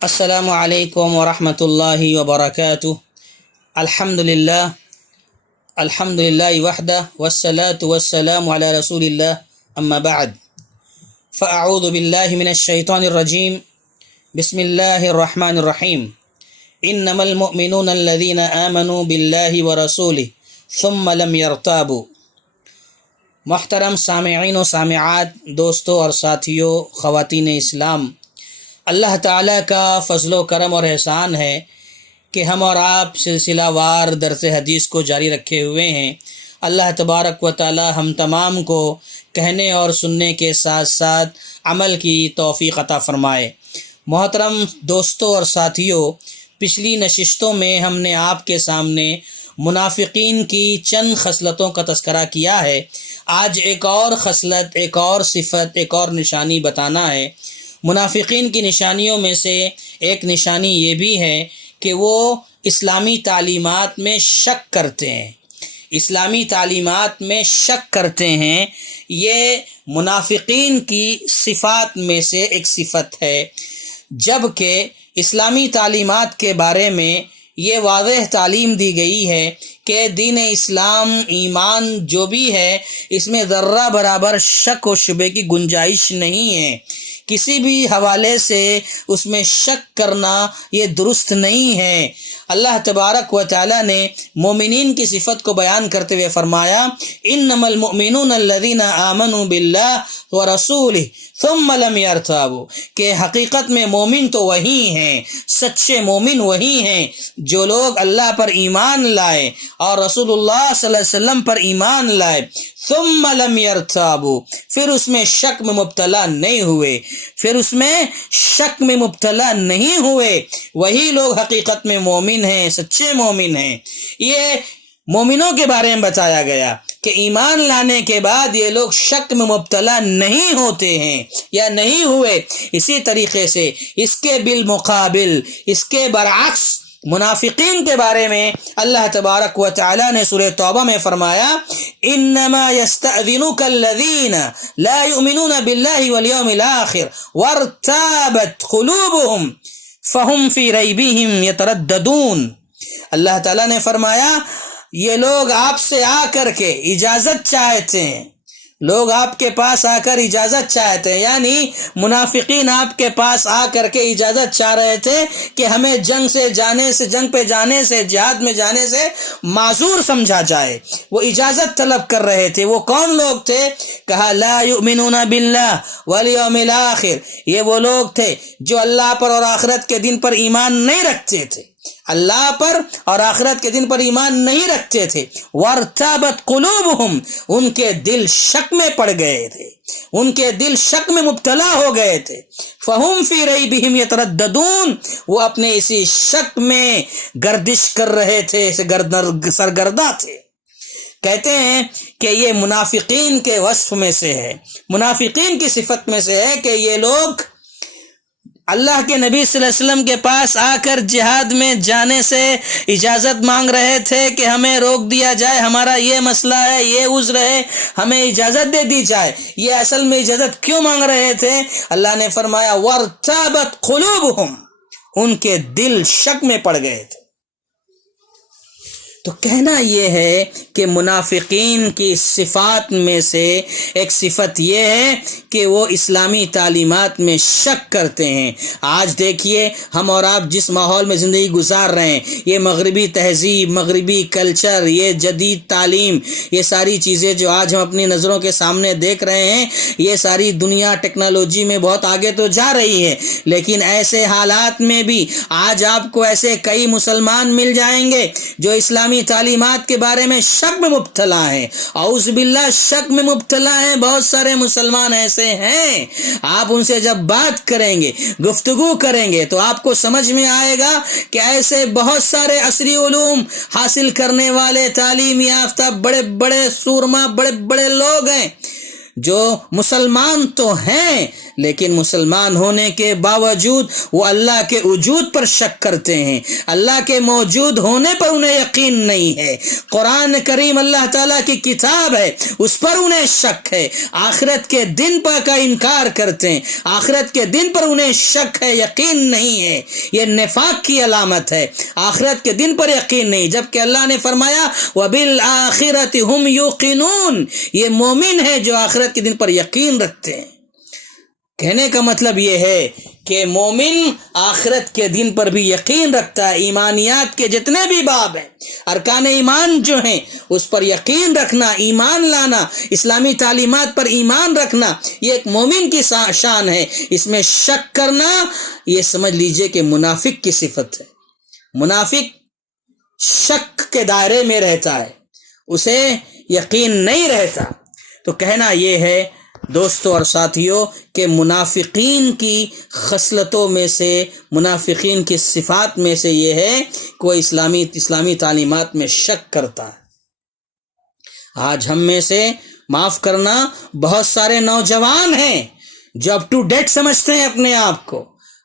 السلام علیکم ورحمۃ اللہ وبرکاتہ۔ الحمد للہ وحدہ والصلاة والسلام علی رسول اللہ، اما بعد فاعوذ باللہ من الشیطان الرجیم، بسم اللہ الرحمن الرحیم۔ انما المؤمنون الذین آمنوا باللہ ورسولہ ثم لم يرتابوا۔ محترم سامعین و سامعات، دوستوں اور ساتھیوں، خواتین اسلام، اللہ تعالیٰ کا فضل و کرم اور احسان ہے کہ ہم اور آپ سلسلہ وار درس حدیث کو جاری رکھے ہوئے ہیں۔ اللہ تبارک و تعالی ہم تمام کو کہنے اور سننے کے ساتھ ساتھ عمل کی توفیق عطا فرمائے۔ محترم دوستوں اور ساتھیوں، پچھلی نشستوں میں ہم نے آپ کے سامنے منافقین کی چند خصلتوں کا تذکرہ کیا ہے۔ آج ایک اور خصلت، ایک اور صفت، ایک اور نشانی بتانا ہے۔ منافقین کی نشانیوں میں سے ایک نشانی یہ بھی ہے کہ وہ اسلامی تعلیمات میں شک کرتے ہیں۔ اسلامی تعلیمات میں شک کرتے ہیں، یہ منافقین کی صفات میں سے ایک صفت ہے، جبکہ اسلامی تعلیمات کے بارے میں یہ واضح تعلیم دی گئی ہے کہ دین اسلام، ایمان جو بھی ہے، اس میں ذرہ برابر شک و شبے کی گنجائش نہیں ہے۔ کسی بھی حوالے سے اس میں شک کرنا یہ درست نہیں ہے۔ اللہ تبارک و تعالی نے مومنین کی صفت کو بیان کرتے ہوئے فرمایا، انما المؤمنون الذین آمنوا باللہ ورسولہ ثم لم يرتابوا، کہ حقیقت میں مومن تو وہی ہیں، سچے مومن وہی ہیں جو لوگ اللہ پر ایمان لائے اور رسول اللہ صلی اللہ علیہ وسلم پر ایمان لائے، ثم لم يرتابوا، پھر اس میں شک میں مبتلا نہیں ہوئے، وہی لوگ حقیقت میں مومن ہیں، سچے مومن ہیں۔ یہ مومنوں کے بارے میں بتایا گیا کہ ایمان لانے کے بعد یہ لوگ شک میں مبتلا نہیں ہوتے ہیں یا نہیں ہوئے۔ اسی طریقے سے اس کے بالمقابل، اس کے برعکس منافقین کے بارے میں اللہ تبارک و تعالی نے سورہ توبہ میں فرمایا، انما یستأذنک الذین لا یؤمنون باللہ والیوم الآخر وارتابت قلوبہم فہم فی ریبہم یترددون۔ اللہ تعالیٰ نے فرمایا یہ لوگ آپ سے آ کر کے اجازت چاہتے ہیں، لوگ آپ کے پاس آ کر اجازت چاہتے ہیں، یعنی منافقین آپ کے پاس آ کر کے اجازت چاہ رہے تھے کہ ہمیں جنگ پہ جانے سے، جہاد میں جانے سے معذور سمجھا جائے۔ وہ اجازت طلب کر رہے تھے۔ وہ کون لوگ تھے؟ کہا لا یؤمنون باللہ والیوم الآخر، یہ وہ لوگ تھے جو اللہ پر اور آخرت کے دن پر ایمان نہیں رکھتے تھے، اللہ پر اور آخرت کے دن پر ایمان نہیں رکھتے تھے۔ وارتابت قلوبہم، ان کے دل شک میں پڑ گئے تھے، ان کے دل شک میں مبتلا ہو گئے تھے۔ فہم فی ریبہم یترددون، وہ اپنے اسی شک میں گردش کر رہے تھے، سرگرداں تھے۔ کہتے ہیں کہ یہ منافقین کے وصف میں سے ہے، منافقین کی صفت میں سے ہے کہ یہ لوگ اللہ کے نبی صلی اللہ علیہ وسلم کے پاس آ کر جہاد میں جانے سے اجازت مانگ رہے تھے کہ ہمیں روک دیا جائے، ہمارا یہ مسئلہ ہے، یہ عذر ہے، ہمیں اجازت دے دی جائے۔ یہ اصل میں اجازت کیوں مانگ رہے تھے؟ اللہ نے فرمایا وارتابت قلوبہم، ان کے دل شک میں پڑ گئے تھے۔ تو کہنا یہ ہے کہ منافقین کی صفات میں سے ایک صفت یہ ہے کہ وہ اسلامی تعلیمات میں شک کرتے ہیں۔ آج دیکھیے ہم اور آپ جس ماحول میں زندگی گزار رہے ہیں، یہ مغربی تہذیب، مغربی کلچر، یہ جدید تعلیم، یہ ساری چیزیں جو آج ہم اپنی نظروں کے سامنے دیکھ رہے ہیں، یہ ساری دنیا ٹیکنالوجی میں بہت آگے تو جا رہی ہے، لیکن ایسے حالات میں بھی آج آپ کو ایسے کئی مسلمان مل جائیں گے جو اسلامی تعلیمات کے بارے میں شک میں مبتلا ہیں، اعوذ باللہ شک میں مبتلا ہیں۔ بہت سارے مسلمان ایسے ہیں، آپ ان سے جب بات کریں گے، گفتگو کریں گے، تو آپ کو سمجھ میں آئے گا کہ ایسے بہت سارے عصری علوم حاصل کرنے والے، تعلیم یافتہ بڑے بڑے سورما، بڑے بڑے لوگ ہیں جو مسلمان تو ہیں لیکن مسلمان ہونے کے باوجود وہ اللہ کے وجود پر شک کرتے ہیں، اللہ کے موجود ہونے پر انہیں یقین نہیں ہے۔ قرآن کریم اللہ تعالیٰ کی کتاب ہے، اس پر انہیں شک ہے، آخرت کے دن پر کا انکار کرتے ہیں، آخرت کے دن پر انہیں شک ہے، یقین نہیں ہے۔ یہ نفاق کی علامت ہے، آخرت کے دن پر یقین نہیں، جبکہ اللہ نے فرمایا وَبِالْآخِرَةِ هُمْ يُوقِنُونَ، یہ مومن ہے جو آخرت کے دن پر یقین رکھتے ہیں۔ کہنے کا مطلب یہ ہے کہ مومن آخرت کے دن پر بھی یقین رکھتا ہے۔ ایمانیات کے جتنے بھی باب ہیں، ارکان ایمان جو ہیں، اس پر یقین رکھنا، ایمان لانا، اسلامی تعلیمات پر ایمان رکھنا، یہ ایک مومن کی شان ہے۔ اس میں شک کرنا، یہ سمجھ لیجئے کہ منافق کی صفت ہے۔ منافق شک کے دائرے میں رہتا ہے، اسے یقین نہیں رہتا۔ تو کہنا یہ ہے دوستو اور ساتھیوں کہ منافقین کی خصلتوں میں سے، منافقین کی صفات میں سے یہ ہے کہ وہ اسلامی تعلیمات میں شک کرتا ہے۔ آج ہم میں سے معاف کرنا بہت سارے نوجوان ہیں جو اپ ٹو ڈیٹ سمجھتے ہیں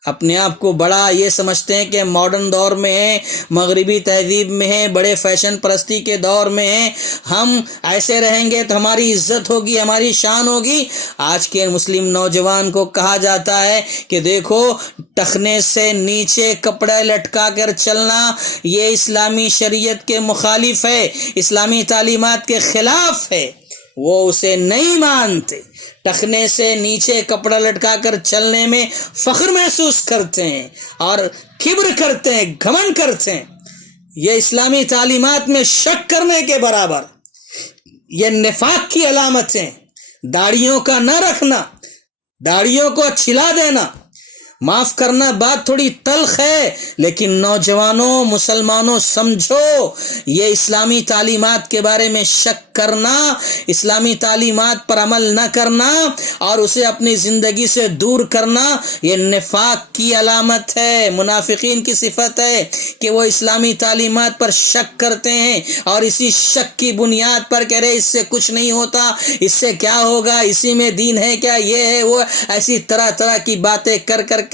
اپنے آپ کو بڑا یہ سمجھتے ہیں کہ ماڈرن دور میں ہیں، مغربی تہذیب میں ہیں، بڑے فیشن پرستی کے دور میں ہیں، ہم ایسے رہیں گے تو ہماری عزت ہوگی، ہماری شان ہوگی۔ آج کے مسلم نوجوان کو کہا جاتا ہے کہ دیکھو ٹخنے سے نیچے کپڑے لٹکا کر چلنا یہ اسلامی شریعت کے مخالف ہے، اسلامی تعلیمات کے خلاف ہے، وہ اسے نہیں مانتے۔ ٹخنے سے نیچے کپڑا لٹکا کر چلنے میں فخر محسوس کرتے ہیں اور کبر کرتے ہیں، گھمنڈ کرتے ہیں۔ یہ اسلامی تعلیمات میں شک کرنے کے برابر، یہ نفاق کی علامتیں۔ داڑھیوں کا نہ رکھنا، داڑھیوں کو چھلا دینا، معاف کرنا بات تھوڑی تلخ ہے، لیکن نوجوانوں، مسلمانوں سمجھو، یہ اسلامی تعلیمات کے بارے میں شک کرنا، اسلامی تعلیمات پر عمل نہ کرنا اور اسے اپنی زندگی سے دور کرنا، یہ نفاق کی علامت ہے، منافقین کی صفت ہے کہ وہ اسلامی تعلیمات پر شک کرتے ہیں اور اسی شک کی بنیاد پر کہہ رہے اس سے کچھ نہیں ہوتا، اس سے کیا ہوگا، اسی میں دین ہے کیا، یہ ہے وہ، ایسی طرح طرح کی باتیں کر کر کے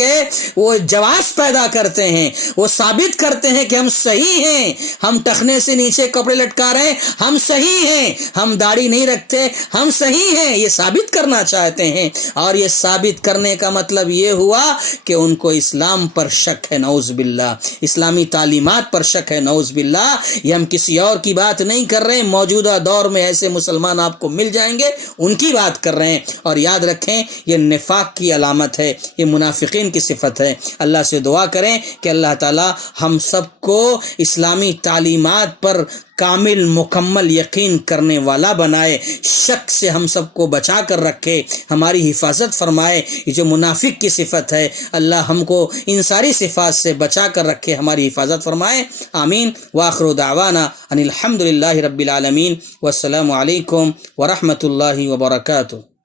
وہ جواز پیدا کرتے ہیں، وہ ثابت کرتے ہیں کہ ہم صحیح ہیں، ہم ٹخنے سے نیچے کپڑے لٹکا رہے ہیں، ہم صحیح ہیں، ہم داڑھی نہیں رکھتے، ہم صحیح ہیں، یہ ثابت کرنا چاہتے ہیں۔ اور یہ ثابت کرنے کا مطلب یہ ہوا کہ ان کو اسلام پر شک ہے، نعوذ باللہ، اسلامی تعلیمات پر شک ہے، نعوذ باللہ۔ یہ ہم کسی اور کی بات نہیں کر رہے ہیں، موجودہ دور میں ایسے مسلمان آپ کو مل جائیں گے، ان کی بات کر رہے ہیں۔ اور یاد رکھیں یہ نفاق کی علامت ہے، یہ منافقین کی صفت ہے۔ اللہ سے دعا کریں کہ اللہ تعالی ہم سب کو اسلامی تعلیمات پر کامل مکمل یقین کرنے والا بنائے، شک سے ہم سب کو بچا کر رکھے، ہماری حفاظت فرمائے۔ یہ جو منافق کی صفت ہے، اللہ ہم کو ان ساری صفات سے بچا کر رکھے، ہماری حفاظت فرمائے، آمین۔ وآخر دعوانا ان الحمد للہ رب العالمین، والسلام علیکم ورحمۃ اللہ وبرکاتہ۔